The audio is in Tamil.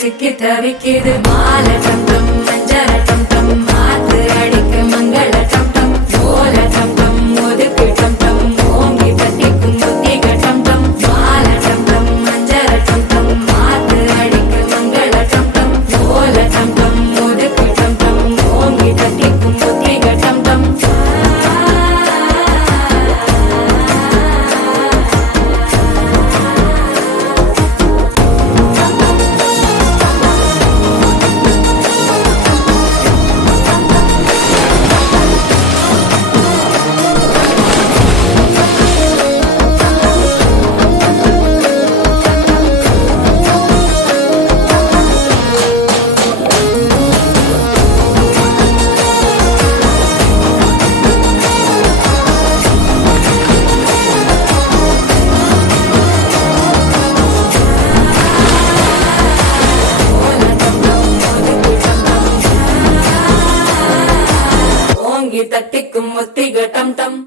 சிக்கி தவிக்கிது மால டம் டம் மஞ்சள டம் டம் மாத்து அடிக்க மங்கள டம் டம் ஓல டம் டம் ஒதுக்கு டம் டம் ஓங்கி தட்டிக்கும் புத்திக டம் டம் மால டம் டம் மஞ்சள டம் டம் மாத்து அடிக்க மங்கள டம் டம் ஓல டம் டம் ஒதுக்கு டம் டம் ஓங்கி தட்டிக்கும் புத்திக டம் டம் தட்டிக்கும் முத்திக டம் டம்